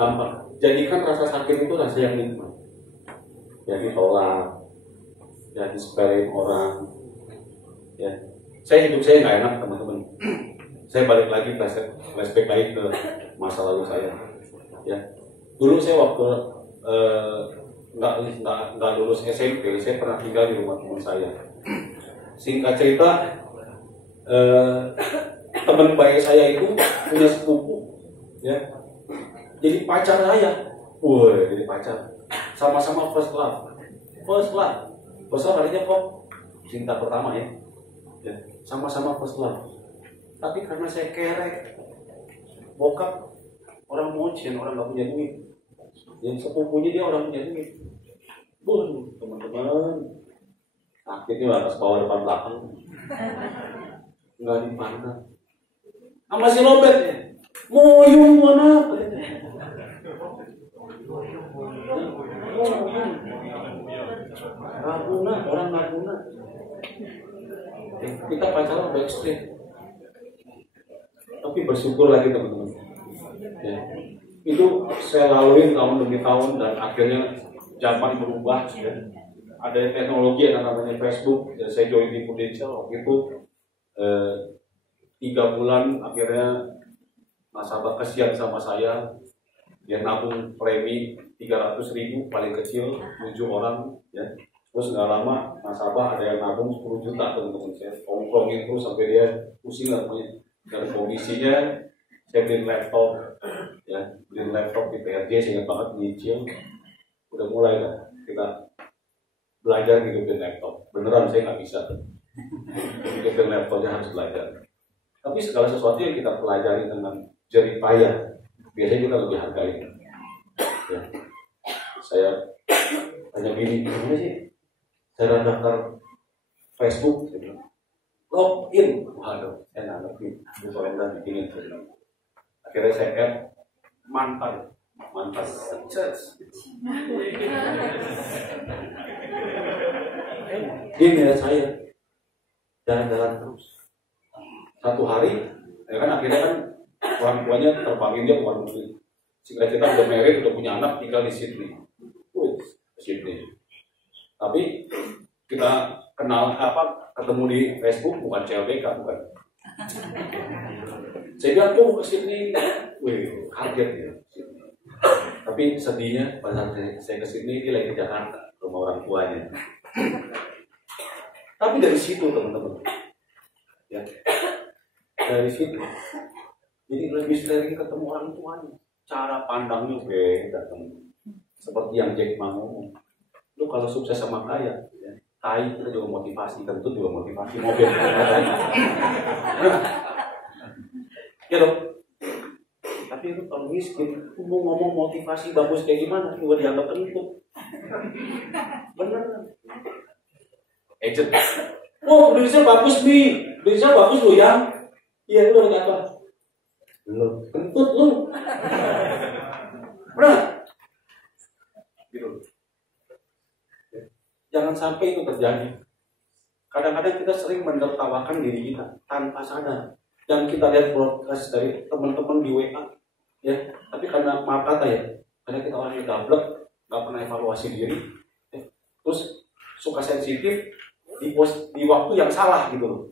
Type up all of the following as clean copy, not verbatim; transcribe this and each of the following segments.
gampang. Jadikan rasa sakit itu rasa yang nikmat. Ya ditolak, ya disepelein orang. Ya, hidup saya nggak enak teman-teman. Saya balik lagi flashback lagi ke masa lalu saya. Ya, dulu saya waktu nggak lulus SMP, saya pernah tinggal di rumah teman saya. Singkat cerita, teman baik saya itu punya sepupu, ya, jadi pacar saya. Jadi pacar, sama-sama first love artinya kok cinta pertama ya, sama-sama first love. Tapi karena saya kerek, bokap orang mocen, orang nggak punya duit, yang sepupunya dia orang punya duit. Teman-teman, akhirnya atas bawah depan belakang nggak dipandang. Sama si lobetnya, moyung mana? Naguna, orang Naguna. Kita pacaran backstreet. Tapi bersyukur lagi teman-teman. Ya. Itu saya lalui tahun demi tahun dan akhirnya zaman berubah. Ya. Ada teknologi yang namanya Facebook. Ya, saya join di Prudential waktu itu 3 bulan akhirnya nasabah kesian sama saya. Dia nabung premi 300.000 paling kecil 7 orang. Ya. Terus nggak lama nasabah ada yang nabung 10 juta teman-teman. Saya tongkrongin terus sampai dia pusing lah namanya. Dan komisinya saya beli laptop, ya, beli laptop di PRJ, saya ingat banget nyicil. Udah mulai lah kita belajar hidupin laptop. Beneran saya nggak bisa. Hidupin laptopnya harus belajar. Tapi segala sesuatu yang kita pelajari dengan jerih payah, biasanya kita lebih hargai. Ya. Saya tanya gini, gimana sih? Cara daftar Facebook, saya bilang, login. Waduh, saya nggak ngerti. Soalnya udah bikinin. Akhirnya saya add mantan. Dia ngeliat saya jalan-jalan terus. Satu hari, ya kan akhirnya kan orang tuanya terbangin dia ke luar negeri. Singkat cerita udah married, udah punya anak, tinggal di Sydney. Sydney. Tapi kita kenal ketemu di Facebook bukan CLBK, bukan. Saya bilang ke Sydney, kaget ya. Tapi sedihnya pada saat saya ke Sydney, dia lagi ke Jakarta, rumah orang tuanya. Tapi dari situ teman-teman, ya, dari situ, jadi lebih sering ketemu orang tuanya. Cara pandangnya beda teman. Seperti yang Jack Ma ngomong, lu kalau sukses sama kaya, ya, tai kita juga motivasi, tentu juga motivasi mobil. Ya dong. Tapi itu kalau miskin, mau ngomong motivasi bagus kayak gimana, juga dianggap tentu. Bener. Agent. Oh, Indonesia bagus nih, Indonesia bagus lo ya. Iya, lu udah apa? Belum. Kentut lu. Bener. Gitu. Jangan sampai itu terjadi. Kadang-kadang kita sering menertawakan diri kita tanpa sadar. Dan kita lihat broadcast dari teman-teman di WA, ya. Tapi karena maaf kata ya, karena kita orangnya gablek, nggak pernah evaluasi diri, ya. Terus suka sensitif di waktu yang salah gitu loh.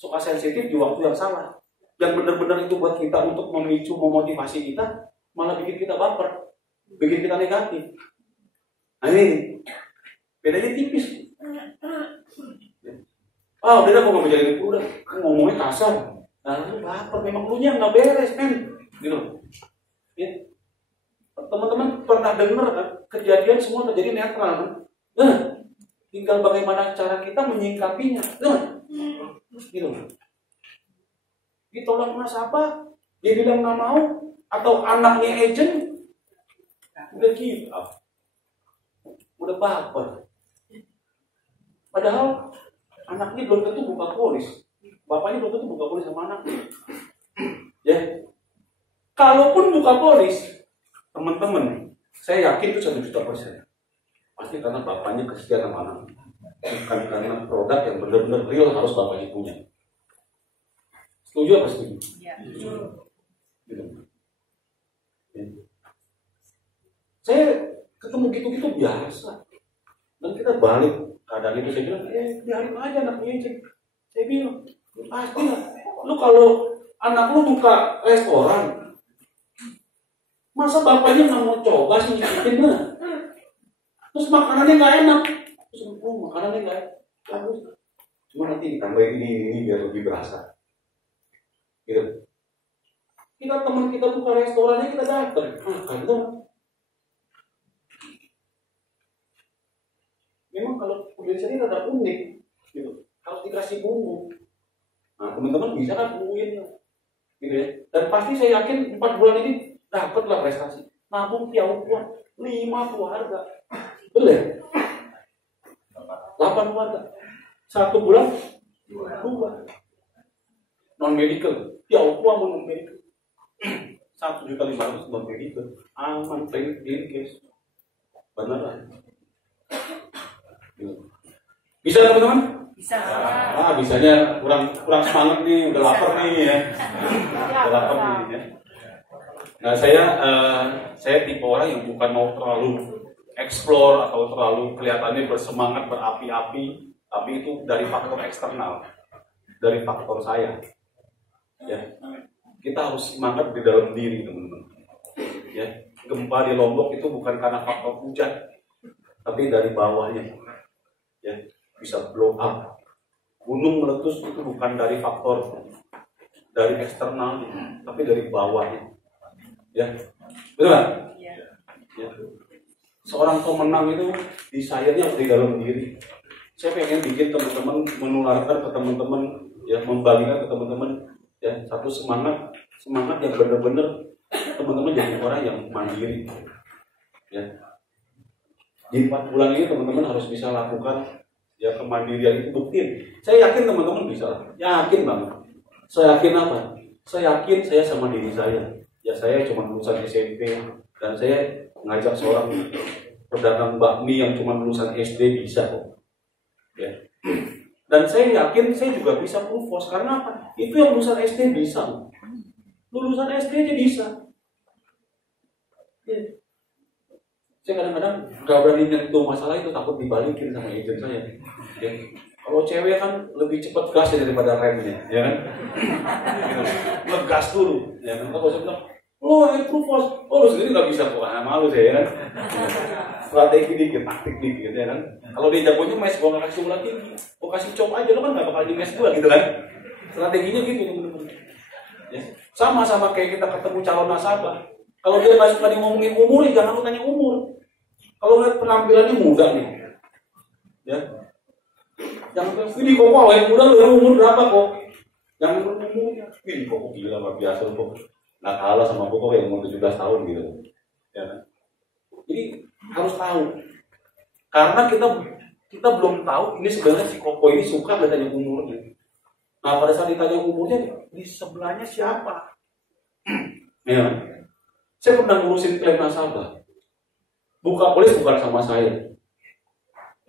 Suka sensitif di waktu yang salah. Yang benar-benar itu buat kita untuk memicu, memotivasi kita, malah bikin kita baper, bikin kita negatif. Nah ini bedanya tipis. Beda kok ngomong jadi udah ngomongnya kasar. Nah, lu baper, memang lu nya nggak beres, men. Gitu. Ya. Teman-teman pernah dengar kan kejadian semua terjadi netral kan? Nah, tinggal bagaimana cara kita menyingkapinya. Nah, gitu. Ditolak nasabah, dia bilang nggak mau, atau anaknya agent, udah give up, udah baper. Padahal anaknya belum tentu buka polis, bapaknya belum tentu buka polis sama anaknya. Ya, kalaupun buka polis, teman-teman, saya yakin itu 1.000.000%. Pasti karena bapaknya kesetiaan sama anaknya, bukan karena produk yang benar-benar real harus bapaknya punya. Setuju apa setuju? Ya. Gitu. Ya. biasa. Dan kita balik keadaan itu, saya bilang, biarin aja anak ngejek. Saya bilang, pasti lah. Lu kalau anak lu buka restoran, masa bapaknya nggak mau coba sih nyicipin lah? Terus makanannya nggak enak. Terus makanannya nggak enak. Cuma nanti ditambahin ini biar lebih berasa. Gitu. Kita teman kita buka restorannya kita datang, makan dong. Memang kalau Indonesia ini rada unik, gitu. Harus dikasih bumbu. Nah, teman-teman bisa kan bumbuin, gitu ya. Dan pasti saya yakin 4 bulan ini dapatlah prestasi. Nabung tiap bulan 5 keluarga, betul ya? 8 keluarga, 1 bulan 2 non medical, tiap bulan non medical. 1.500.000 non medical, aman plain case, beneran. Bisa teman-teman? Bisa. Bisanya kurang semangat nih, udah lapar nih ya. Udah lapar nih ya. Nah, saya tipe orang yang bukan mau terlalu explore atau terlalu kelihatannya bersemangat, berapi-api, tapi itu dari faktor eksternal, dari faktor saya. Ya, kita harus semangat di dalam diri, teman-teman. Ya, gempa di Lombok itu bukan karena faktor hujan, tapi dari bawahnya. Ya, bisa blow up. Gunung meletus itu bukan dari faktor dari eksternal, tapi dari bawahnya. Ya, betul kan? Ya. Seorang pemenang itu desire-nya di dalam diri. Saya pengen bikin teman-teman, menularkan ke teman-teman, ya, membagikan ke teman-teman, ya, satu semangat yang benar-benar teman-teman jadi orang yang mandiri. Ya. Di 4 bulan ini teman-teman harus bisa lakukan, ya, kemandirian itu buktiin. Saya yakin teman-teman bisa, yakin banget. Saya yakin apa? Saya yakin saya sama diri saya. Ya, saya cuma lulusan SMP dan saya ngajak seorang pedagang bakmi yang cuma lulusan SD bisa kok. Ya. Dan saya yakin saya juga bisa provos karena apa? Itu yang lulusan SD bisa. Lulusan SD aja bisa. Ya. Saya kadang-kadang gak berani nyentuh masalah itu, takut dibalikin sama agent saya. Ya. Kalau cewek kan lebih cepat gas daripada remnya, ya kan? Ngegas dulu, ya kan? Kalau saya bilang, provos, lu sendiri nggak bisa kok, malu saya, ya kan? Strategi dikit, taktik dikit, ya kan? Kalau dia jagonya mes, gua nggak kasih bola tinggi, gua kasih chop aja, lo kan nggak bakal di mes gua, gitu kan? Strateginya gitu, teman-teman. Ya. Sama kayak kita ketemu calon nasabah. Kalau dia nggak suka ngomongin umur, ya jangan lu tanya umur. Kalau lihat penampilannya muda nih, ya, jangan bilang, ini kok yang muda lu umur berapa kok? Jangan berumur, ini kok gila luar biasa kok. Nggak kalah sama kok yang umur 17 tahun gitu, ya. Jadi harus tahu, karena kita belum tahu ini sebenarnya si Koko ini suka nggak tanya umurnya. Nah, pada saat ditanya umurnya, di sebelahnya siapa? Ya, saya pernah ngurusin klaim nasabah. Buka polis bukan sama saya.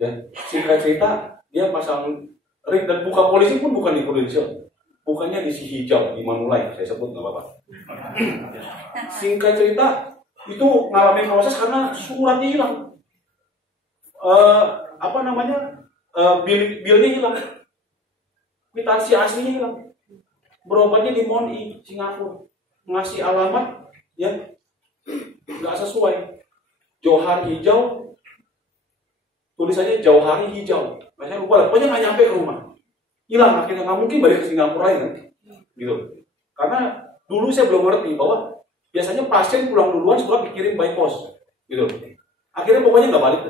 Ya, singkat cerita, dia pasang ring dan buka polisi pun bukan di Prudential. Bukannya di si hijau, di Manulai, saya sebut nggak apa-apa. Singkat cerita, itu ngalamin proses karena suratnya hilang. Bilnya hilang. Kwitansi aslinya hilang. Berobatnya di MONI, Singapura. Ngasih alamat, ya, nggak sesuai. Johar hijau, tulisannya Jauhari hijau. Saya lupa, pokoknya nggak nyampe ke rumah. Hilang, akhirnya nggak mungkin balik ke Singapura kan, gitu. Karena dulu saya belum ngerti bahwa biasanya pasien pulang duluan setelah dikirim by post, gitu. Akhirnya pokoknya nggak balik.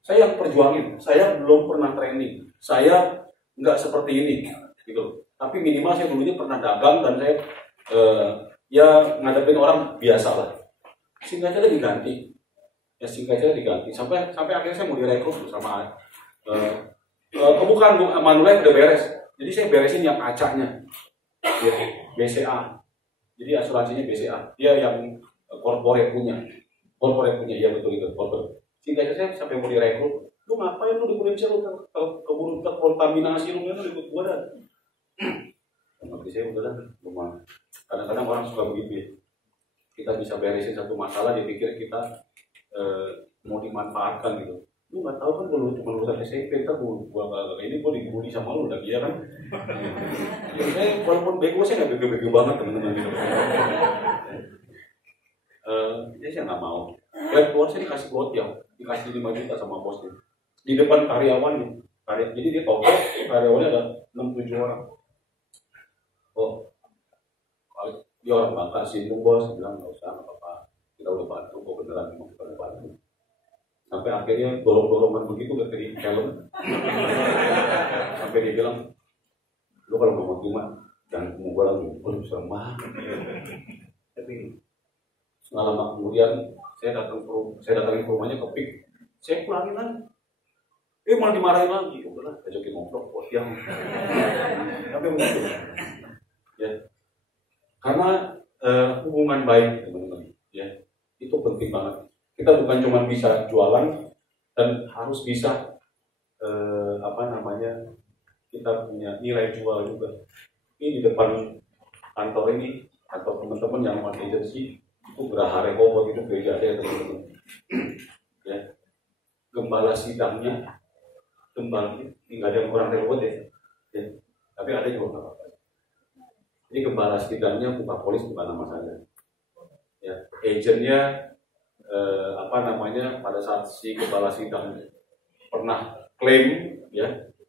Saya yang perjuangin, saya belum pernah training, saya nggak seperti ini, gitu. Tapi minimal saya dulunya pernah dagang dan saya ya ngadepin orang biasa lah. Singkatnya diganti. Ya singkatnya diganti sampai akhirnya saya mau direkrut sama bukan Manulai udah beres, jadi saya beresin yang acaknya, ya, BCA, jadi asuransinya BCA, dia yang corporate punya, ya betul itu corporate. Singkatnya saya sampai mau direkrut, lu ngapain lu di Prudential, keburu terkontaminasi lu kan ikut gua dan, nanti saya udah lumayan. Kadang-kadang orang suka begitu ya, kita bisa beresin satu masalah, dia pikir kita mau dimanfaatkan gitu. Lu nggak tahu kan kalau cuma lulusan SMP, ntar gua ini gua dibully sama lu lagi ya kan. Ya saya walaupun bego saya nggak bego-bego banget teman-teman gitu. Jadi saya nggak mau. Klien keluar saya dikasih ya, dikasih 5 juta sama bosnya. Di depan karyawannya. Jadi dia toko karyawannya ada 6-7 orang. Oh, dia orang bangka sih, bos bilang nggak usah apa-apa. Kita udah bantu, kok beneran mau kita udah bantu. Sampai akhirnya dorong-dorongan begitu udah jadi film. Sampai dia bilang, lu kalau nggak mau terima jangan ketemu gue lagi. Waduh serem banget. Tapi nggak lama kemudian saya datang ke rumahnya, kepik, saya pulangin lagi. Malah dimarahin lagi. Udah lah, ajakin ngobrol buat yang. Tapi begitu. Ya, karena hubungan baik teman-teman, ya itu penting banget. Kita bukan cuma bisa jualan dan harus bisa kita punya nilai jual juga. Ini di depan kantor ini atau teman-teman yang mau agensi itu Geraha Rehoboth itu gereja saya teman-teman. Ya, gembala sidangnya nggak ada orang Rehoboth ya, tapi ada juga nggak apa-apa. Jadi gembala sidangnya bukan polis, bukan nama saya. Ya, agentnya pada saat si gembala sidang pernah klaim, ya,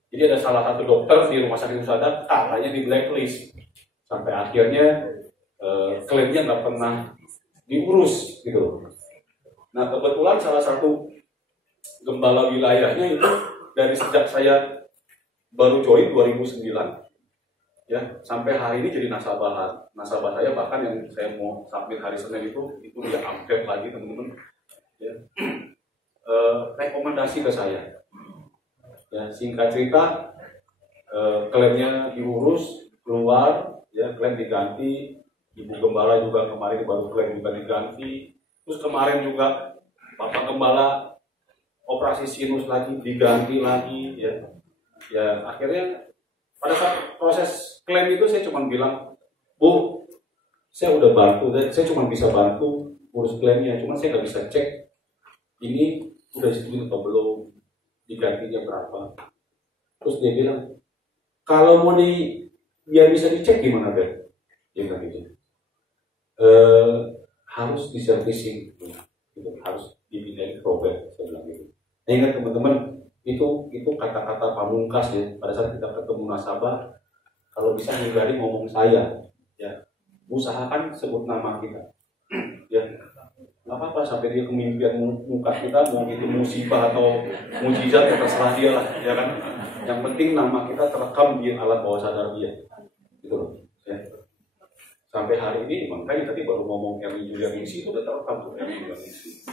jadi ada salah satu dokter di rumah sakit Husada katanya di blacklist sampai akhirnya klaimnya nggak pernah diurus gitu. Nah kebetulan salah satu gembala wilayahnya itu dari sejak saya baru join 2009 ya sampai hari ini jadi nasabah saya, bahkan yang saya mau submit hari Senin itu dia update lagi teman-teman ya. Rekomendasi ke saya ya, singkat cerita klaimnya diurus keluar ya, klaim diganti, ibu gembala juga kemarin baru klaim juga diganti, terus kemarin juga bapak gembala operasi sinus lagi diganti lagi ya akhirnya pada saat proses klaim itu saya cuma bilang, Bu, saya udah bantu, saya cuma bisa bantu urus klaimnya, cuma saya nggak bisa cek ini udah setuju atau belum, digantinya berapa. Terus dia bilang, kalau mau biar bisa dicek gimana Bel? Dia bilang gitu. Harus diservising, gitu. Harus dipindahin ke Robert, saya bilang gitu. Nah, ingat teman-teman, itu kata-kata pamungkas ya pada saat kita ketemu nasabah. Kalau bisa hindari ngomong saya ya, usahakan sebut nama kita ya, nggak apa-apa sampai dia kemimpian muka kita, mau itu musibah atau mujizat ya terserah dia lah ya kan, yang penting nama kita terekam di alat bawah sadar dia gitu loh ya. Sampai hari ini makanya tadi baru ngomong yang Julianisi itu udah terekam tuh yang Julianisi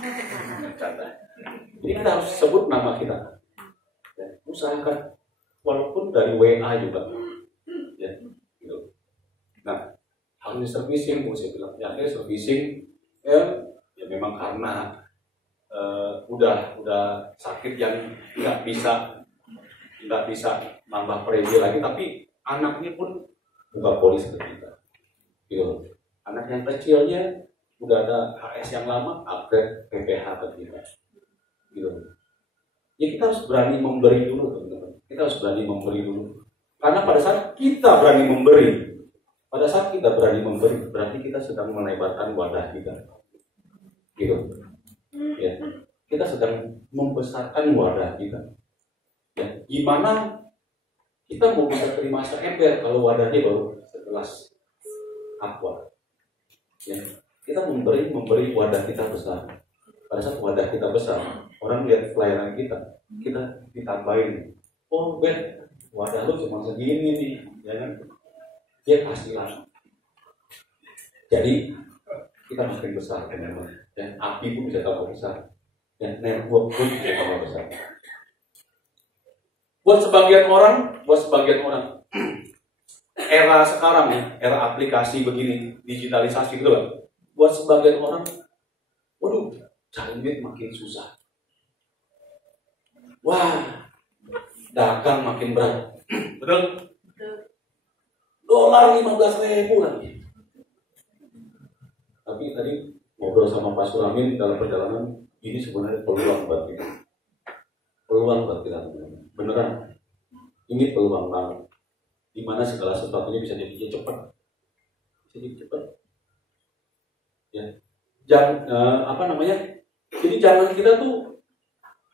canda. Jadi kita harus sebut nama kita ya, usahakan walaupun dari WA juga ya gitu. Nah harus di-servicing, saya bilang ya servicing ya memang karena udah sakit yang nggak bisa nambah premi lagi, tapi anaknya pun buka polis ke kita gitu. Anak yang kecilnya udah ada HS yang lama, upgrade PPH ke kita gitu. Ya kita harus berani memberi dulu teman-teman. Kita harus berani memberi dulu. Karena pada saat kita berani memberi, berarti kita sedang melebarkan wadah kita. Gitu. Ya. Kita sedang membesarkan wadah kita. Ya. Gimana kita mau bisa terima seember kalau wadahnya baru segelas aqua. Ya. Kita memberi wadah kita besar. Pada saat wadah kita besar, orang lihat pelayanan kita ditambahin. Oh Ben, wadah lu cuma segini nih, ya kan? Dia pastilah. Jadi kita makin besar, teman-teman. Dan api pun bisa tambah besar, dan network pun bisa tambah besar. Buat sebagian orang, era sekarang ya, era aplikasi begini, digitalisasi gitu loh. Buat sebagian orang, waduh, cari duit makin susah. Wah, dagang makin berat. Betul? Dolar 15.000 lagi. Tapi tadi ngobrol sama Pak Suramin dalam perjalanan, ini sebenarnya peluang buat kita. Peluang buat kita teman-teman. Beneran. Ini peluang banget. Dimana segala sesuatunya bisa jadi cepat. Bisa jadi cepat. Ya. Jadi jangan kita tuh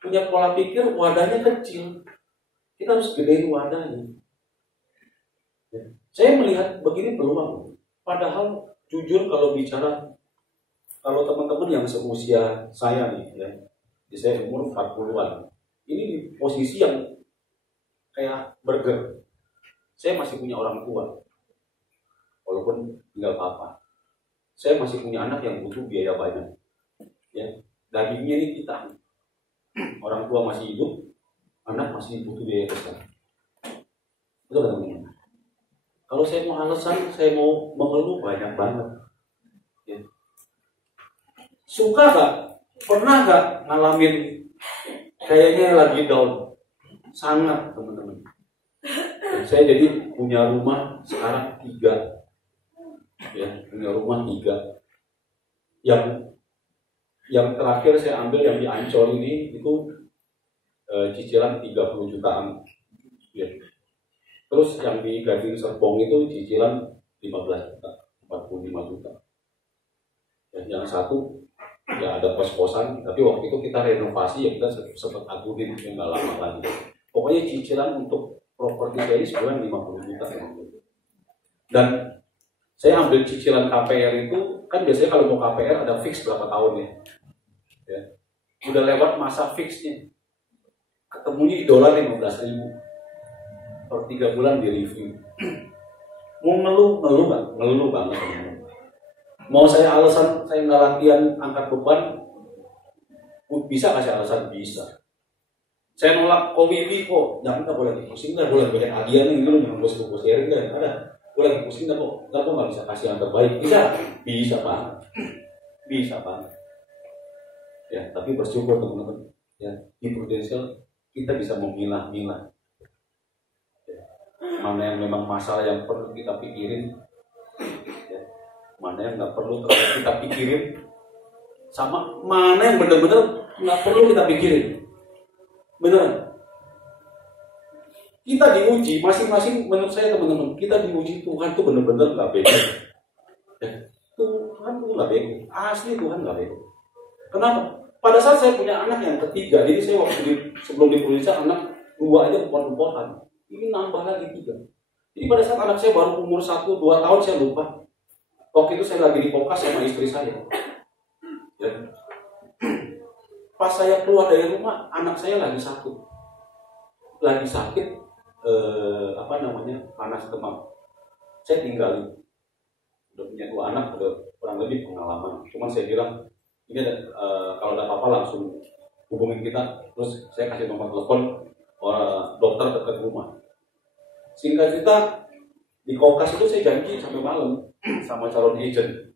punya pola pikir wadahnya kecil. Kita harus gedein wadahnya. Ya. Saya melihat begini peluang. Padahal jujur kalau bicara, kalau teman-teman yang seusia saya nih, ya, saya umur 40-an, ini di posisi yang kayak burger. Saya masih punya orang tua, walaupun tinggal papa. Saya masih punya anak yang butuh biaya banyak. Ya, dagingnya ini kita. Orang tua masih hidup, anak masih butuh biaya besar. Betul teman-teman. Kalau saya mau alasan, saya mau mengeluh banyak banget. Ya. Suka gak? Pernah gak ngalamin kayaknya lagi down? Sangat teman-teman. Saya jadi punya rumah sekarang 3. Ya, punya rumah 3. Yang terakhir saya ambil yang di Ancol ini itu cicilan 30 jutaan. Ya. Terus yang di Gading Serpong itu cicilan 15 juta, 45 juta. Yang satu ya ada kos-kosan, tapi waktu itu kita renovasi ya kita sempat agurin yang nggak lama lagi. Pokoknya cicilan untuk properti saya ini sebulan 50 juta. Dan saya ambil cicilan KPR itu, kan biasanya kalau mau KPR ada fix berapa tahun ya. Udah lewat masa fixnya. Ketemunya di dolar 15.000. Per 3 bulan di review. Mau ngeluh banget. Mau saya alasan saya nggak latihan angkat beban, bisa nggak saya alasan? Bisa. Saya nolak komedi kok, jangan nggak boleh pusing, nggak boleh banyak hadiah nih, lu bungkus sharing nggak ada. Gue lagi pusing nggak kok nggak bisa kasih yang terbaik. Bisa banget. Ya, tapi bersyukur teman-teman. Ya, di Prudential kita bisa memilah-milah. Mana yang memang masalah yang perlu kita pikirin, ya. Mana yang nggak perlu kita pikirin, sama mana yang benar-benar nggak perlu kita pikirin. Benar. Kita diuji masing-masing. Menurut saya teman-teman, kita diuji Tuhan tuh benar-benar nggak bego. Ya. Tuhan tuh nggak bego. Asli Tuhan nggak bego. Kenapa? Pada saat saya punya anak yang ketiga, jadi saya sebelum di Indonesia anak 2 aja empon-emponan. Ini nambah lagi 3. Jadi pada saat anak saya baru umur 1-2 tahun saya lupa. Waktu itu saya lagi di Kokas sama istri saya. Ya. Pas saya keluar dari rumah, anak saya lagi sakit. Panas demam. Saya tinggalin. Udah punya 2 anak, udah kurang lebih pengalaman. Cuman saya bilang, ini kalau ada apa-apa langsung hubungin kita. Terus saya kasih nomor telepon dokter dekat rumah. Singkat cerita, di Kokas itu saya janji sampai malam sama calon agent,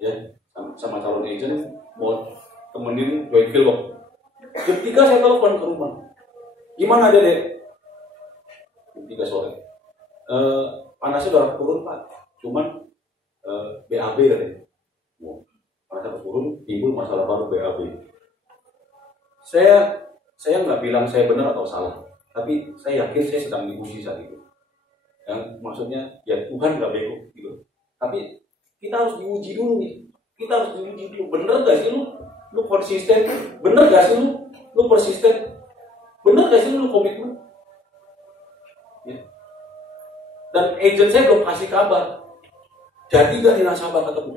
ya, sama calon agent mau temenin join film. Ketika saya telepon ke rumah, gimana aja deh? 3 sore, panasnya udah turun Pak, cuman BAB katanya. Panasnya turun, timbul masalah baru BAB. Saya nggak bilang saya benar atau salah, tapi saya yakin saya sedang diuji saat itu. Yang maksudnya ya Tuhan nggak bego gitu. Tapi kita harus diuji dulu nih. Kita harus diuji dulu. Bener gak sih lu konsisten? Bener gak sih lu persisten? Bener gak sih lu komitmen? Ya. Dan agent saya belum kasih kabar. Jadi gak di nasabah ketemu.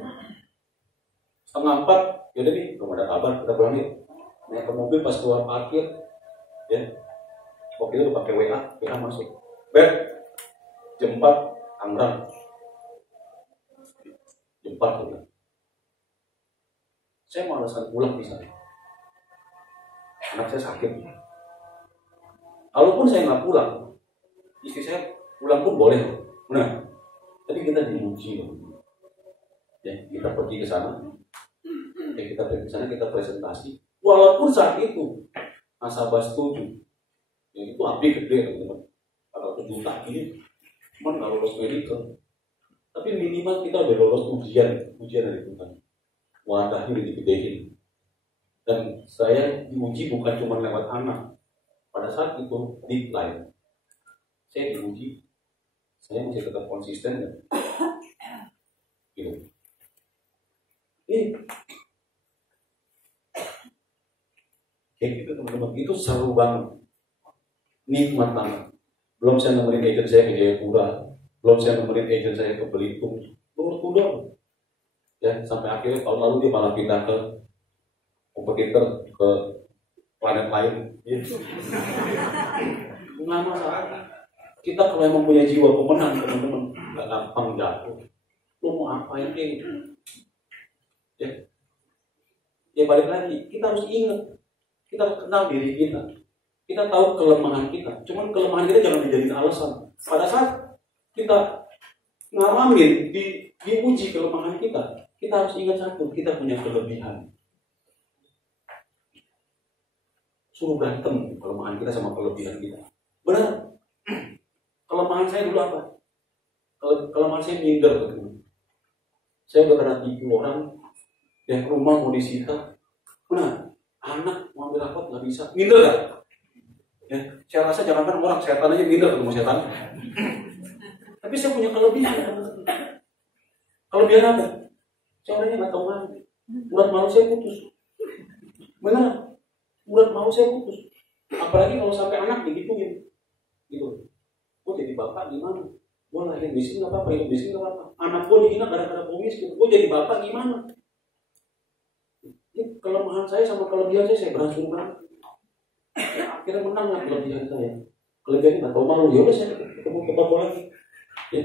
3:30, yaudah nih belum ada kabar, kita pulang yuk. Naik ke mobil pas keluar parkir, ya. Waktu itu pakai WA masuk. Jam 4 Tangerang. Jam 4 tuh. Saya mau alasan pulang di sana. Anak saya sakit. Kalaupun saya nggak pulang, istri saya pulang pun boleh. Nah, tapi kita diuji. Ya, kita pergi ke sana. Kita presentasi. Walaupun saat itu nasabah setuju. Ya, itu api gede teman-teman. Kalau 7 juta ini cuman nggak lolos medical, tapi minimal kita udah lolos ujian dari Tuhan. Wadahnya udah digedein. Dan saya diuji bukan cuma lewat anak. Pada saat itu deadline, saya diuji, saya masih tetap konsisten kan? Gitu. Kayak gitu teman-teman, itu seru banget, nikmat banget. Belum saya nemenin agent saya ke Jayapura, belum saya nemenin agent saya ke Belitung, turun ya, sampai akhirnya tahun lalu dia malah pindah ke kompetitor, ke planet lain. Nggak masalah. Kita kalau emang punya jiwa pemenang, teman-teman, nggak gampang jatuh. Lu mau apain kayak gitu? Ya balik lagi, kita harus ingat, kita harus kenal diri kita. Kita tahu kelemahan kita, cuman kelemahan kita jangan menjadi alasan. Pada saat kita ngalamin, diuji kelemahan kita harus ingat satu, kita punya kelebihan. Suruh berantem kelemahan kita sama kelebihan kita. Benar? Kelemahan saya dulu apa? Kelemahan saya minder. Saya udah kena tipu orang, yang rumah mau disita. Nah, anak mau ambil rapot nggak bisa. Minder gak? Ya, saya rasa jangankan orang, setan aja minder ketemu setan. Tapi saya punya kelebihan. Kelebihan apa? Saya orangnya nggak tahu malu. Urat malu saya putus. Benar? Urat malu saya putus. Apalagi kalau sampai anak digituin. Gitu. Gue jadi bapak gimana? Gue lahir miskin nggak apa-apa, hidup miskin nggak apa-apa. Anak gue dihina gara-gara gue miskin. Gue jadi bapak gimana? Ini kelemahan saya sama kelebihan saya berhasil banget. Akhirnya menang lah kelebihan saya. Kelebihannya nggak tahu malu. Ya udah saya ketemu bapak lagi. Ya.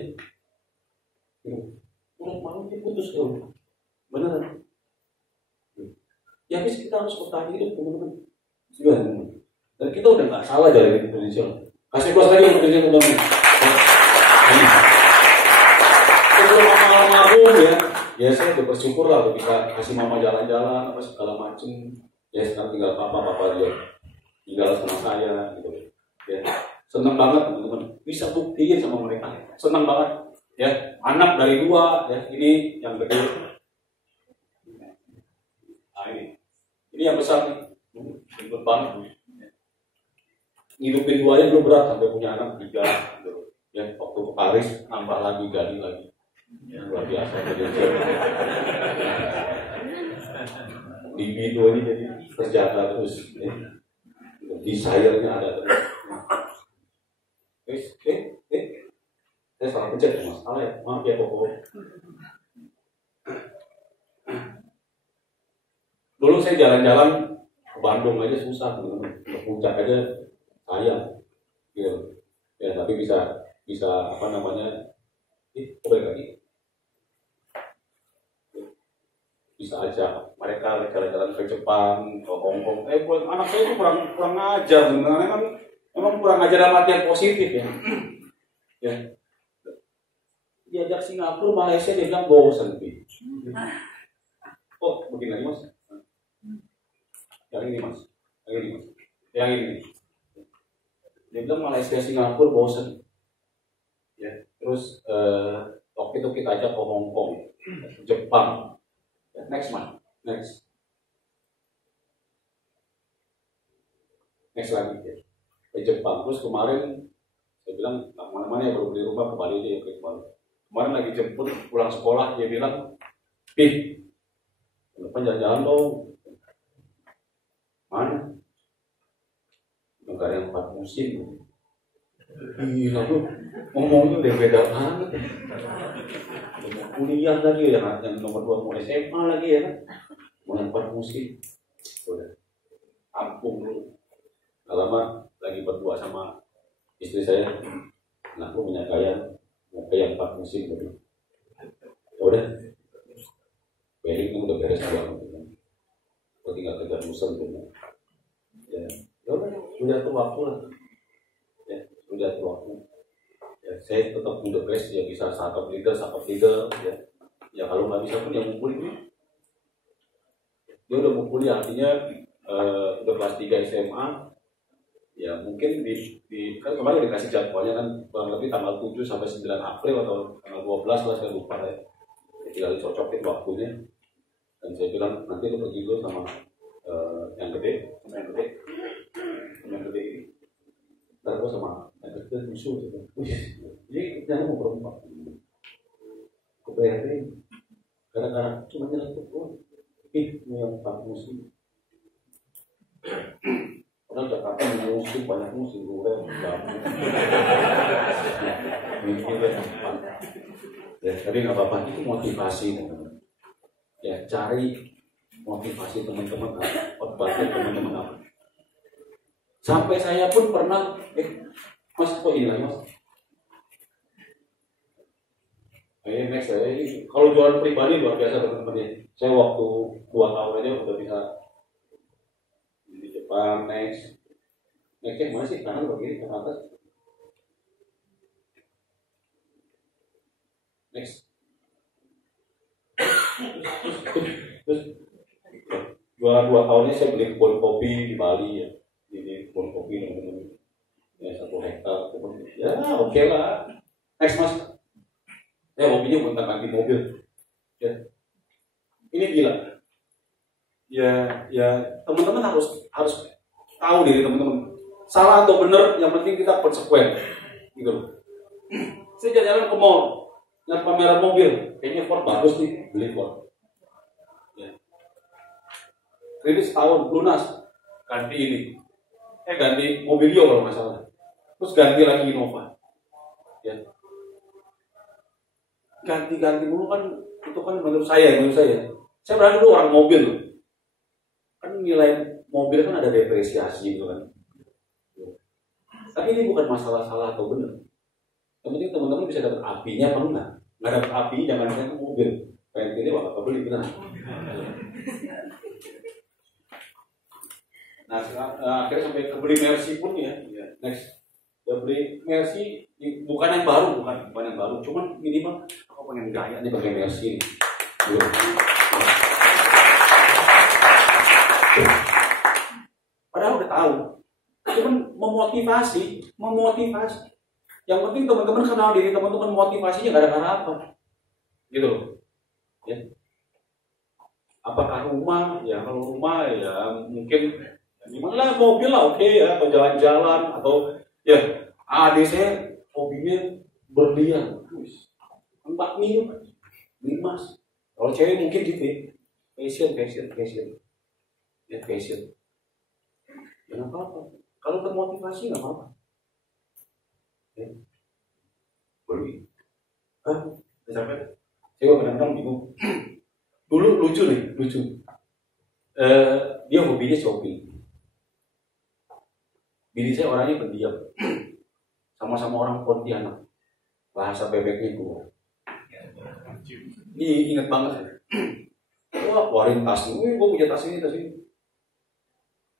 Urat malu dia putus tuh. Benar. Ya habis kita harus bertahan hidup teman-teman. Dan kita udah nggak salah dari Indonesia. Kasih kelas lagi untuk Indonesia teman-teman. Sebelum malam-malam ya saya udah bersyukur lah udah bisa kasih mama jalan-jalan apa segala macem. Ya sekarang tinggal papa dia tinggal sama saya gitu. Ya senang banget teman-teman. Bisa buktiin sama mereka. Senang banget. Ya anak dari 2 ya ini yang gede. Nah ini yang besar nih. Ribet banget. Ngidupin 2 aja belum berat sampai punya anak 3 gitu. Ya waktu ke Paris nambah lagi gali lagi. Ya, luar biasa di video ini jadi terjaga terus ya. Desire-nya ada terus. Saya salah pencet mas, salah ya, maaf ya Koko. Dulu saya jalan-jalan ke Bandung aja susah, ke puncak aja sayang, gitu. Ya tapi bisa apa namanya, lagi bisa aja mereka jalan-jalan ke Jepang, ke Hongkong. Buat anak saya itu kurang ajar, sebenarnya kan memang kurang ajar dalam artian positif ya. Ya. Diajak Singapura, Malaysia dia bilang bosan sih. Oh begini lagi mas. Yang ini mas. Yang ini. Dia bilang Malaysia Singapura bosan. Ya. Terus waktu itu kita ajak ke Hongkong, Jepang. Next lagi ya. Ke Jepang. Terus kemarin saya bilang nggak mana-mana ya baru beli rumah ke Bali aja ya ke Bali. Kemarin lagi jemput pulang sekolah dia bilang, depan jalan-jalan dong. Mana? Negara yang 4 musim. Gila lu, ngomongnya udah beda banget. Kuliah lagi ya, yang nomor 2 mau SMA lagi ya, mau yang 4 musim. Udah, ampung dulu. Gak lama lagi berdua sama istri saya, anakku punya kaya, mau ke yang 4 musim gitu. Udah, wedding udah beres banget. Aku tinggal kerja musim gitu. Ya udah tuh waktu lah. Ya, udah tuh waktu. Ya, saya tetap the best ya, bisa startup leader ya. Ya kalau nggak bisa pun dia mau kuliah. Dia udah mau kuliah artinya udah kelas 3 SMA. Ya mungkin kan kemarin dikasih jadwalnya kan kurang lebih tanggal 7 sampai 9 April atau tanggal 12 lah saya lupa ya. Tinggal dicocokin waktunya. Dan saya bilang nanti lu pergi dulu sama yang gede, ini. Terus sama yang kecil musuh gitu. Jadi jangan mau berempat. Keprihatin. Kadang-kadang cuma jalan tuh, yang tak musim. Karena Jakarta musim banyak musim gue ya, tapi nggak apa-apa, itu motivasi teman-teman. Ya, cari motivasi teman-teman, obatnya teman-teman apa. Sampai saya pun pernah, mas kok hilang mas? Next saya ini, kalau jualan pribadi luar biasa teman-teman ya. Saya waktu 2 tahun aja udah bisa di Jepang. Nextnya mana sih, kanan begini ke atas. Next. Terus jualan 2 tahunnya saya beli kebun kopi di Bali ya. Ini kebun kopi teman-teman. Ya 1 hektar. Ya oke lah. Next mas. Saya hobinya bukan ganti mobil. Ya. Ini gila. Ya teman-teman harus tahu diri teman-teman. Salah atau benar, yang penting kita konsekuen. Gitu loh. Saya jalan ke mall, lihat pameran mobil, kayaknya Ford bagus nih, beli Ford. Ya. Kredit setahun lunas, ganti ini. Ganti Mobilio kalau nggak salah. Terus ganti lagi Innova. Ya. Ganti dulu kan, itu kan menurut saya. Saya berani dulu orang mobil. Kan nilai mobil kan ada depresiasi gitu kan. Tapi ini bukan masalah salah atau benar. Yang penting teman-teman bisa dapat apinya apa enggak. Nggak dapat api, jangan ke mobil. Pengen pilih apa beli kita. Nah, akhirnya sampai kebeli Mercy pun ya. Next, kebeli Mercy bukan yang baru, cuman minimal aku pengen gaya nih pakai Mercy. Padahal udah tahu, cuman memotivasi. Yang penting teman-teman kenal diri teman-teman, motivasinya gara-gara apa, gitu loh. Ya. Apakah rumah? Ya kalau rumah ya mungkin gimana lah, mobil lah oke ya, atau jalan-jalan, atau ya adik saya hobinya berlian, 4 minum, emas. Kalau cewek mungkin gitu ya, fashion. Ya fashion. Ya nggak apa-apa. Kalau termotivasi nggak apa-apa. Ya. Beli. Sampai saya kadang-kadang bingung. Dulu lucu. Dia hobinya shopping. Bini saya orangnya pendiam. Sama-sama orang Pontianak. Bahasa bebeknya keluar. Ini ingat banget. Wah, keluarin tas ini. Gue punya tas ini.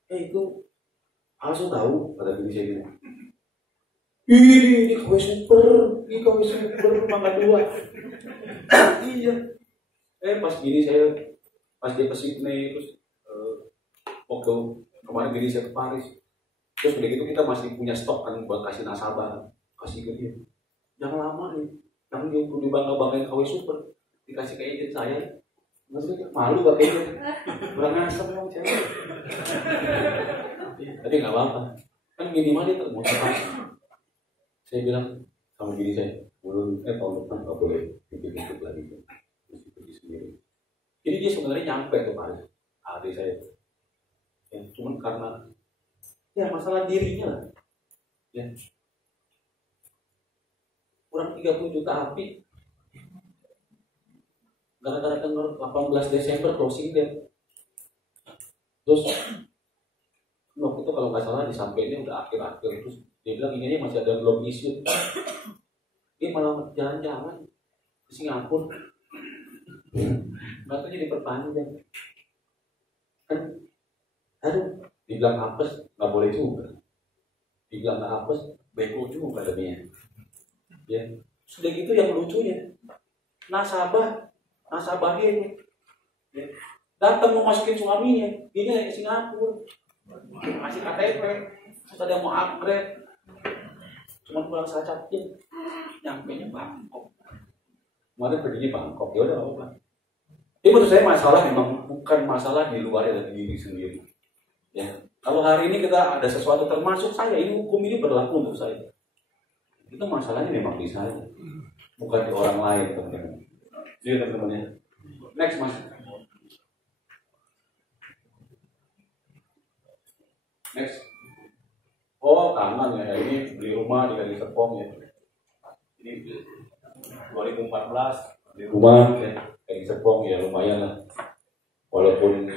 Itu langsung tahu, kata bini saya gitu. Ini KW super, mangga 2. Iya. Pas gini saya, pas dia ke Sydney, terus waktu kemarin gini saya ke Paris. Terus udah gitu kita masih punya stok kan buat kasih nasabah, kasih ke dia. Jangan lama nih, yang dia perlu dibangga-banggain KW super, dikasih ke agent saya. Maksudnya malu gak kayaknya, kurang asam yang cewek. Tapi nggak apa-apa, kan minimal dia termotivasi. Saya bilang sama diri saya, tahun depan nggak boleh ikut lagi, mesti pergi sendiri. Jadi dia sebenarnya nyampe ke Paris, adik saya. Ya, cuman karena ya masalah dirinya lah. Ya. Kurang 30 juta api. Gara-gara denger 18 Desember closing date. Terus waktu itu kalau nggak salah disampaikan udah akhir-akhir, terus dia bilang ini masih ada belum isu. Dia malah jalan-jalan ke Singapura. Nggak tahu jadi diperpanjang. Kan, dibilang apes nggak boleh juga. Dibilang nggak apes, bego juga katanya. Ya, sudah gitu yang lucunya, nasabahnya ini, ya, datang mau masukin suaminya, ini lagi ke Singapura, kasih KTP, ada mau upgrade, cuma pulang sacapin, nyampe nya Bangkok. Kemarin perginya Bangkok, ya udah apa-apa. Ini menurut saya masalah memang bukan masalah di luar dari diri sendiri. Ya, kalau hari ini kita ada sesuatu termasuk saya, ini hukum ini berlaku untuk saya. Itu masalahnya memang di saya, bukan di orang lain, teman-teman. Jadi teman-teman ya. Next mas. Next. Oh kangen ya, ini beli rumah di Kali Serpong ya. Ini 2014 beli rumah ya, Kali Serpong ya lumayan lah. Walaupun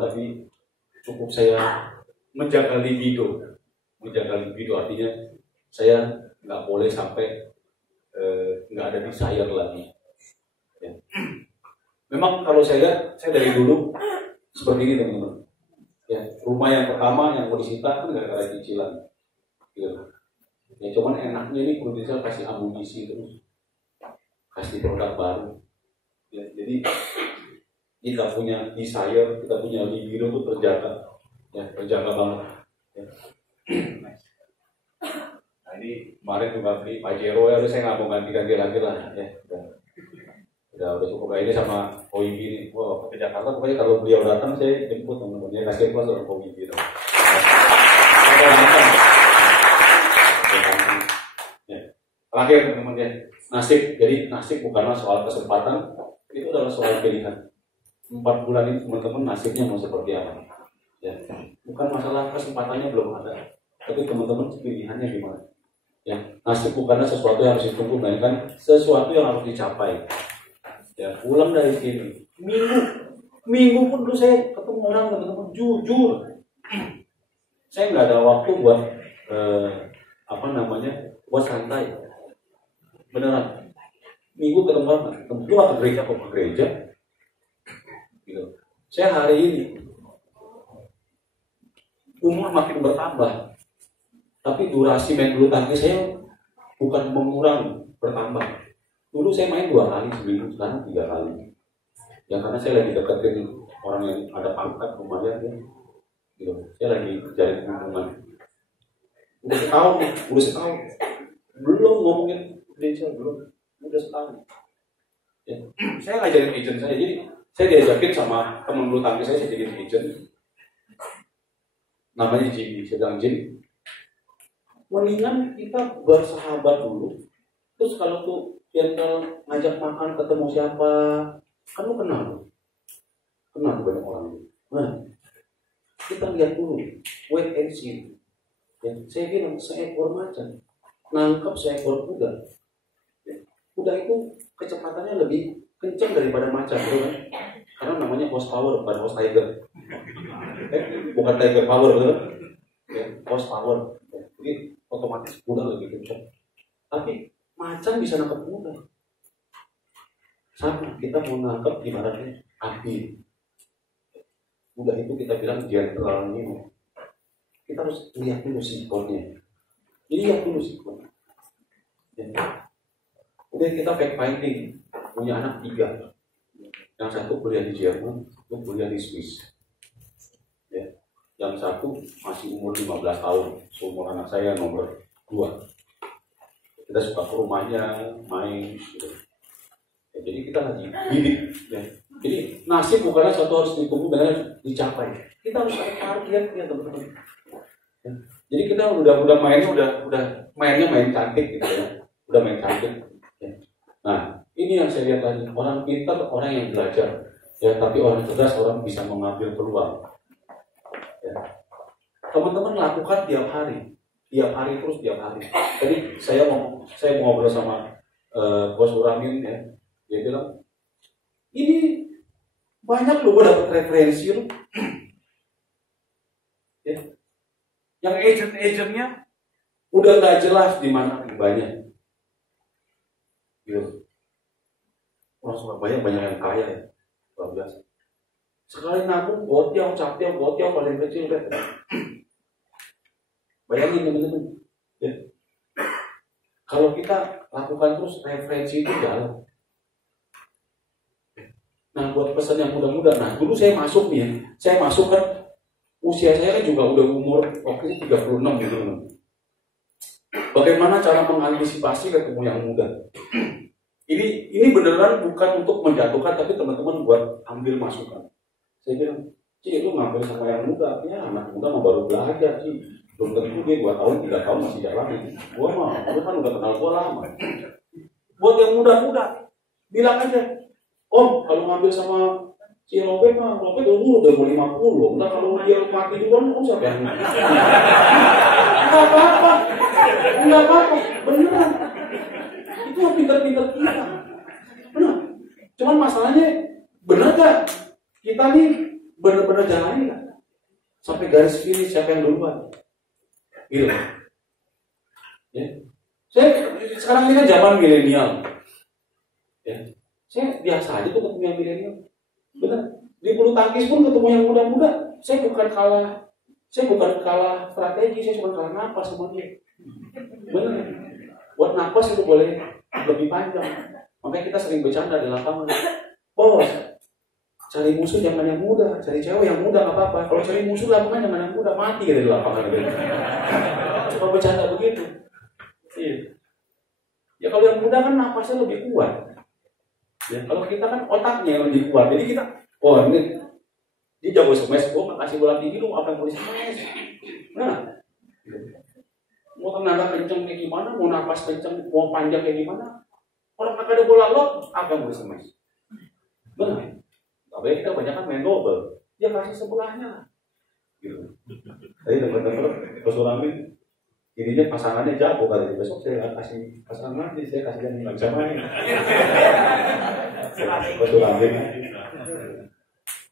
tapi cukup saya menjaga libido artinya saya nggak boleh sampai nggak ada desire lagi. Ya. Memang kalau saya lihat, saya dari dulu seperti ini teman-teman. Ya, rumah yang pertama yang mau disita kan gara-gara cicilan. Gitu. Ya cuman enaknya ini produser kasih amunisi terus, kasih produk baru. Ya, jadi kita punya desire, kita punya libido itu terjaga, ya terjaga banget. Ya. Nah ini kemarin juga beli Pajero ya, saya nggak mau ganti-ganti lagi lah, ya. Udah cukup ini sama OIB ini. Wah, ke Jakarta pokoknya kalau beliau datang saya jemput teman-teman, kasih kelas sama OIB itu. Ya. Terakhir teman-teman ya, nasib. Jadi nasib bukanlah soal kesempatan, itu adalah soal pilihan. 4 bulan ini teman-teman nasibnya mau seperti apa? Ya, bukan masalah kesempatannya belum ada, tapi teman-teman pilihannya gimana? Ya, nasib bukanlah sesuatu yang harus ditunggu, melainkan sesuatu yang harus dicapai. Ya, pulang dari sini, minggu pun dulu saya ketemu orang teman-teman jujur, saya nggak ada waktu buat buat santai, beneran. Minggu ketemu orang, tentu ke gereja, gitu. Saya hari ini umur makin bertambah, tapi durasi main bulu tangkis saya bukan mengurang, bertambah. Dulu saya main 2 kali seminggu, sekarang 3 kali. Ya karena saya lagi deketin orang yang ada pangkat lumayan ya. Gitu. Saya lagi jalin hubungan. Udah setahun. Belum ngomongin gereja, udah setahun. Ya. Saya ngajarin agent saya, jadi saya diajakin sama teman bulu tangkis saya jadi agent. Namanya Jimmy, saya bilang Jimmy, mendingan kita bersahabat dulu. Terus kalau tuh gentle ngajak makan ketemu siapa, kan lu kenal banyak orang. Nah, kita lihat dulu, wait and see. Ya, saya bilang seekor macan nangkep seekor kuda. Ya, kuda itu kecepatannya lebih kencang daripada macan, betul kan? Karena namanya horsepower, bukan horse tiger. Bukan tiger power, betul kan? Ya, horsepower. Ya, jadi otomatis kuda lebih kencang. Tapi macan bisa nangkep kuda. Sama, kita mau nangkep ibaratnya api. Kuda itu kita bilang jenderal Nemo. Kita harus lihat dulu sikonnya. Lihat dulu sikonnya. Ya. Udah kita fact finding, punya anak 3. Yang satu kuliah di Jerman, yang kuliah di Swiss. Ya. Yang satu masih umur 15 tahun, seumur anak saya nomor 2. Kita suka ke rumahnya, main gitu. Ya, jadi kita lagi bidik ya. Jadi nasib bukanlah suatu harus ditunggu dan dicapai. Kita harus ada target ya teman-teman. Ya. Jadi kita udah mainnya main cantik gitu ya. Udah main cantik. Ya. Nah, ini yang saya lihat tadi, orang pintar, orang yang belajar. Ya, tapi orang cerdas, orang bisa mengambil peluang. Ya. Teman-teman lakukan tiap hari terus tiap hari. Jadi saya mau ngobrol sama Bos Uramin ya, dia bilang ini banyak loh gue dapat referensi loh. Ya. Yang agent-agentnya udah nggak jelas di mana banyak. Gitu. Orang Surabaya banyak yang kaya ya, luar biasa. Sekali nabung gotiau paling kecil deh. Bayangin teman-teman, ya. Kalau kita lakukan terus referensi itu jalan. Nah buat pesan yang muda-muda, nah dulu saya masuk kan usia saya kan juga udah umur waktu itu 36 gitu. Bagaimana cara mengantisipasi ketemu yang muda? Ini beneran bukan untuk menjatuhkan, tapi teman-teman buat ambil masukan. Saya bilang Ci, lu ngambil sama yang muda, ya anak muda mah baru belajar sih. Belum tentu dia 2 tahun, 3 tahun masih jalan. Gua mah, gua kan udah kenal gua lama. Buat yang muda-muda, bilang aja, Om, kalau ngambil sama si Robert mah, Robert udah mau 50. Nah kalau dia mati duluan, siapa yang Enggak apa-apa, enggak apa-apa, beneran. Itu yang pinter-pinter kita. Benar. Cuman masalahnya, bener gak? Kita nih bener-bener jalanin gak? Sampai garis finish siapa yang duluan. Gitu. Ya. Saya sekarang ini kan zaman milenial. Ya. Saya biasa aja tuh ketemu yang milenial. Benar. Di bulu tangkis pun ketemu yang muda-muda. Saya bukan kalah strategi, saya cuma kalah napas sama dia. Benar. Buat napas itu boleh lebih panjang. Makanya kita sering bercanda di lapangan. Bos, cari musuh jangan yang muda, cari cewek yang muda nggak apa-apa. Kalau cari musuh lapangan jangan yang muda, mati gitu di lapangan. Cuma bercanda begitu. Iya. Ya kalau yang muda kan napasnya lebih kuat. Ya, kalau kita kan otaknya yang lebih kuat. Jadi kita, oh ini dia jago smash, gue kasih bola tinggi lu apa yang boleh smash. Nah, mau tenaga kenceng kayak gimana, mau napas kenceng, mau panjang kayak gimana. Kalau kakak ada bola lo, apa yang boleh smash? Benar. Tapi kita banyak kan main double, dia kasih sebelahnya. Gitu. Tadi teman-teman Rasulullah ininya pasangannya jago kali besok saya kasih pasangan nanti saya kasih yang nggak bisa main. Rasulullah.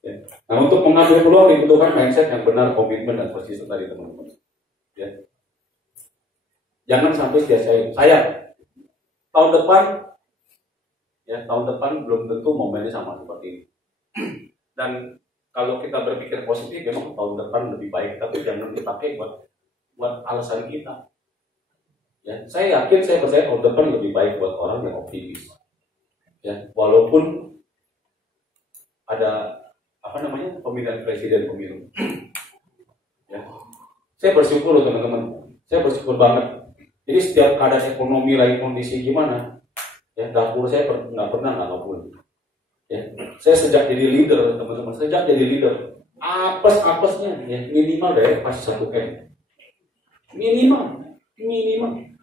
Ya. Nah untuk mengambil peluang dibutuhkan mindset yang benar, komitmen dan persisten tadi teman-teman. Ya. Jangan sampai sia-sia. Saya tahun depan belum tentu momennya sama seperti ini. Dan kalau kita berpikir positif, memang tahun depan lebih baik, tapi jangan dipakai buat alasan kita. Ya, saya yakin, saya percaya tahun depan lebih baik buat orang yang optimis. Ya, walaupun ada pemilihan presiden pemilu. Ya, saya bersyukur loh teman-teman, saya bersyukur banget. Jadi setiap keadaan ekonomi lagi kondisi gimana, ya dapur saya nggak pernah ngapun. Ya, saya sejak jadi leader teman-teman, apesnya ya minimal dari kasih 1 M. Minimal,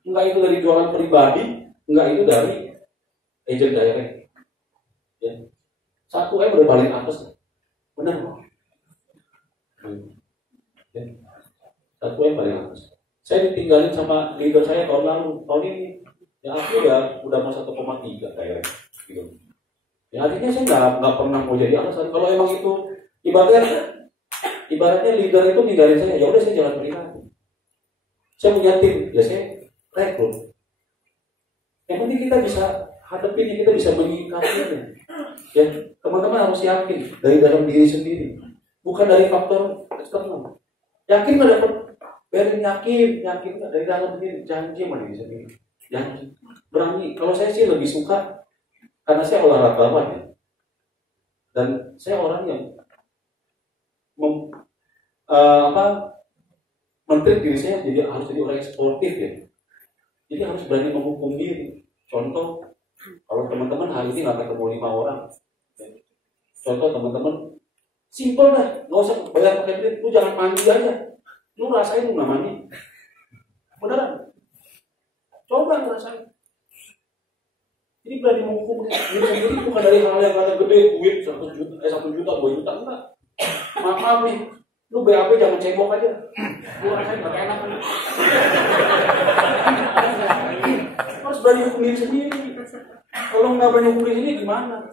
nggak itu dari jualan pribadi, nggak itu dari agent direct. Ya, 1 M udah paling apes, benar kok. Ya, 1 M paling apes. Saya ditinggalin sama leader saya tahun ini, ya aku udah mau 1,3 direct, gitu. Ya artinya saya nggak pernah mau jadi alasan. Kalau emang itu ibaratnya leader itu ninggalin saya, ya udah saya jalan pribadi. Saya punya tim, ya saya rekrut. Yang penting kita bisa hadapin, kita bisa menyikapinya. Ya teman-teman harus yakin dari dalam diri sendiri, bukan dari faktor eksternal. Yakin nggak dapat, biarin yakin nggak dari dalam diri, janji sama diri sendiri, janji, berani. Kalau saya sih lebih suka. Karena saya olahragawan ya, dan saya orang yang menteri diri saya harus jadi orang yang sportif ya. Jadi harus berani menghukum diri. Contoh, kalau teman-teman hari ini nggak ketemu 5 orang, ya. Contoh teman-teman, simpel dah, nggak usah bayar pakai duit, lu jangan mandi aja, lu rasain lu nggak mandi, beneran, coba ngerasain. Ini berani menghukum diri sendiri bukan dari hal yang gede, duit 1 juta, 2 juta, enggak. Maaf nih, lu BAB jangan cebok aja. Lu rasain gak enak kan. Harus berani hukum diri sendiri. Kalau nggak berani hukum diri sendiri gimana?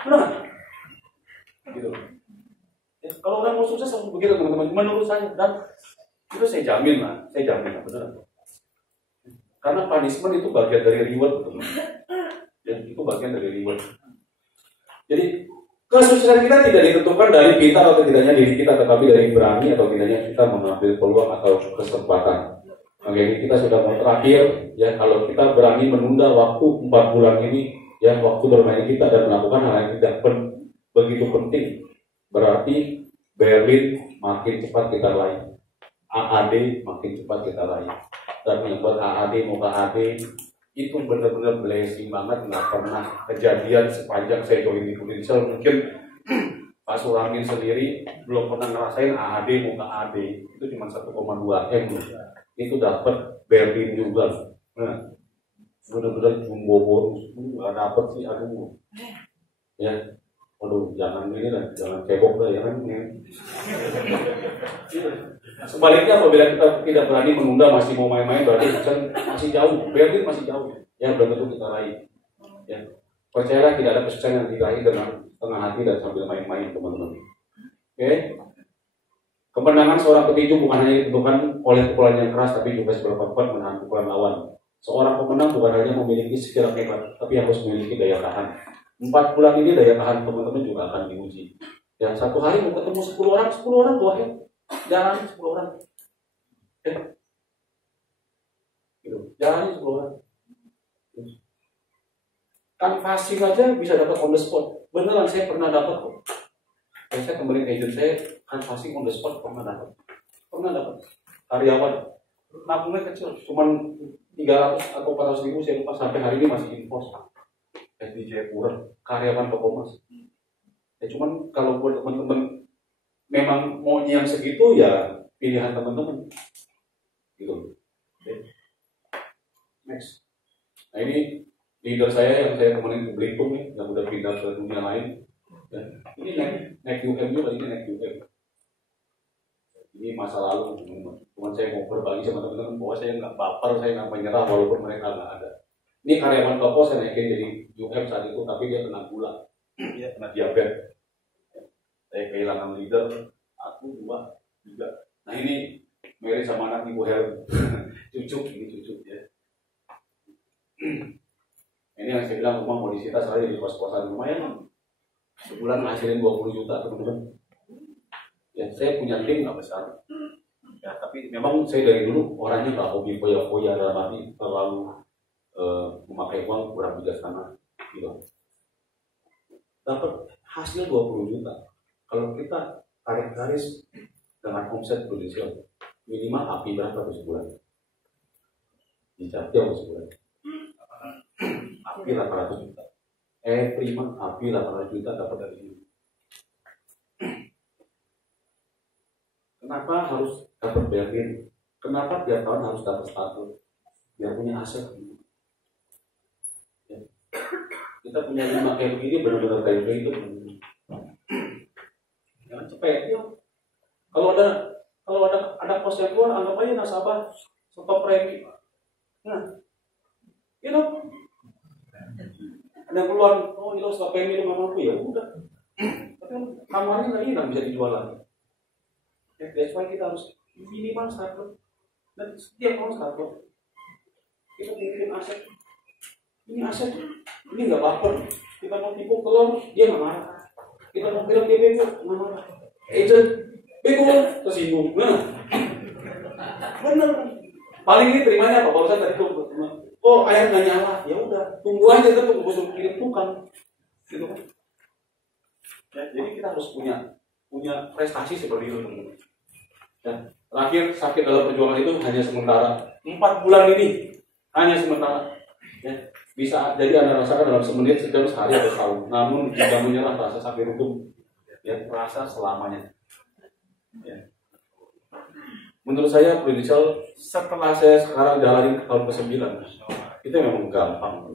Benar? Gitu. Ya, kalau orang mau sukses harus begitu teman-teman. Menurut saya, dan itu saya jamin lah, benar. Karena punishment itu bagian dari reward, teman-teman. Ya, itu bagian dari reward. Jadi kesuksesan kita tidak ditentukan dari kita atau tidaknya diri kita, tetapi dari berani atau tidaknya kita mengambil peluang atau kesempatan. Oke, kita sudah mau terakhir ya. Kalau kita berani menunda waktu 4 bulan ini, ya waktu bermain kita dan melakukan hal yang tidak begitu penting, berarti Berlin makin cepat kita raih, AAD makin cepat kita raih. Dan yang buat AAD mau ke AAD itu benar-benar blessing banget, nggak pernah kejadian sepanjang saya join di Indonesia. Mungkin Pak Suramin sendiri belum pernah ngerasain AAD muka AD itu cuma 1,2 M. Itu dapat Berlin juga. Nah, benar-benar jumbo bonus nggak dapat sih, aduh ya, aduh jangan ini lah, jangan cebok lah ya kan. Sebaliknya apabila kita tidak berani menunda, masih mau main-main, berarti masih jauh, Berlin masih jauh ya, belum tentu kita raih ya. Percayalah, tidak ada kesuksesan yang diraih dengan setengah hati dan sambil main-main, teman-teman. Oke? Kemenangan seorang petinju bukan hanya ditentukan oleh pukulan yang keras, tapi juga seberapa kuat menahan pukulan lawan. Seorang pemenang bukan hanya memiliki skill yang hebat, tapi harus memiliki daya tahan. 4 bulan ini daya tahan teman-teman juga akan diuji. Yang satu hari mau ketemu 10 orang go ahead. Jalan 10 orang. Gitu. Jalan 10 orang. Kan fasih aja bisa dapat on the spot. Beneran, saya pernah dapat kok. Saya kembali ke agent saya, kan fasih on the spot pernah dapat. Karyawan nabungnya kecil, cuman 300 atau 400 ribu, saya lupa, sampai hari ini masih impos di Jayapura, karyawan toko emas. Ya cuman kalau buat teman-teman memang mau yang segitu, ya pilihan teman-teman gitu. Okay. Next. Nah ini leader saya yang saya temenin ke Belitung nih, yang udah pindah ke dunia lain. Ya. Ini naik UM juga, ini naik UM. Ini masa lalu, teman-teman. Cuman saya mau berbagi sama teman-teman bahwa saya nggak baper, saya nggak menyerah walaupun mereka nggak ada. Ini karyawan toko saya naikin jadi UM saat itu, tapi dia kena gula, dia kena diabetes. Saya kehilangan leader, 1, 2, 3. Nah ini Mary sama anak Ibu Hel, cucu ya. Ini yang saya bilang, rumah mau disita, saya di kos-kosan lumayan. Sebulan ngasilin 20 juta, teman-teman. Ya, saya punya tim nggak besar. Ya, tapi memang saya dari dulu orangnya nggak hobi foya-foya, dalam arti terlalu memakai uang kurang bijaksana, gitu. Dapat hasil 20 juta. Kalau kita tarik garis dengan omset prudensial, minimal api berapa tuh sebulan? Dicapai sebulan. Api 800 juta. Prima api 800 juta dapat dari ini. Kenapa harus dapat Berlin? Kenapa tiap tahun harus dapat status? Biar punya aset. Ya. Kita punya 5 kayak begini, benar-benar kayak itu. Jangan cepet ya. Kalau ada pos yang keluar, anggap aja nasabah stop premi. Nah, ada keluar, oh ini stop premi 5 mampu, ya udah. Tapi kamarnya nggak hilang, bisa dijual lagi. That's why kita harus minimal starter, dan setiap tahun starter kita mikirin aset. Ini aset, ini nggak baper. Kita mau tipu telur, dia nggak marah. Kita mau bilang dia bego, nggak marah. Agent bego, tersinggung. Nah, bener. Paling ini terimanya apa? Barusan tadi tuh, oh air nggak nyala, ya udah, tunggu aja, kita tunggu besok kirim tukang, gitu kan? Ya, jadi kita harus punya prestasi seperti itu, teman-teman. Ya, terakhir sakit dalam perjuangan itu hanya sementara. 4 bulan ini hanya sementara. Ya, bisa jadi Anda rasakan dalam semenit, sejam, sehari, atau tahun. Namun jika menyerah, rasa sakit itu ya terasa selamanya. Ya. Menurut saya Prudential setelah saya sekarang jalani ke tahun ke-9, itu memang gampang.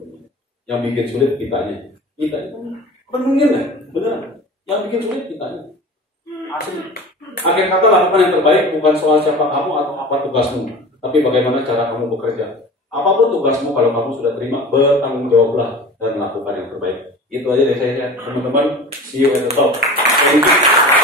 Yang bikin sulit kitanya. Kita itu penuhin lah, beneran. Yang bikin sulit kitanya. Asli. Akhir kata, lakukan yang terbaik bukan soal siapa kamu atau apa tugasmu, tapi bagaimana cara kamu bekerja. Apapun tugasmu, kalau kamu sudah terima, bertanggung jawablah dan lakukan yang terbaik. Itu aja dari saya, teman-teman. See you at the top. Thank you.